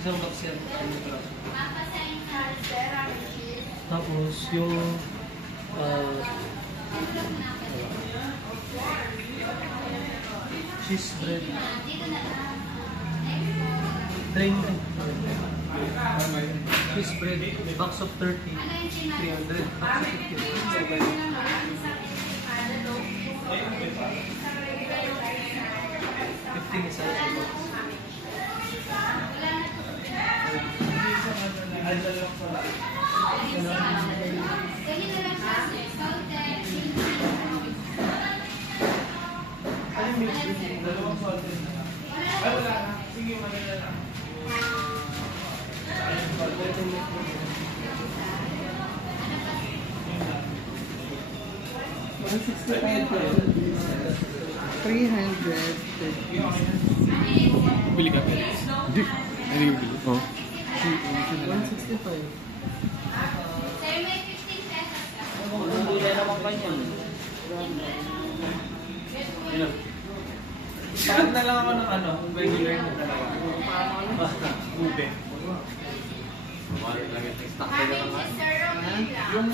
Isang box yan. Tapos yung cheese bread. Cheese bread, box of 30, 300, box of 50 isa. Bili ka? Hindi. Hindi ko bili. Oh. 165. Bumili naman kanya. Saan na lang ako ng ano, regular na dalawa. Basta, ube. Yung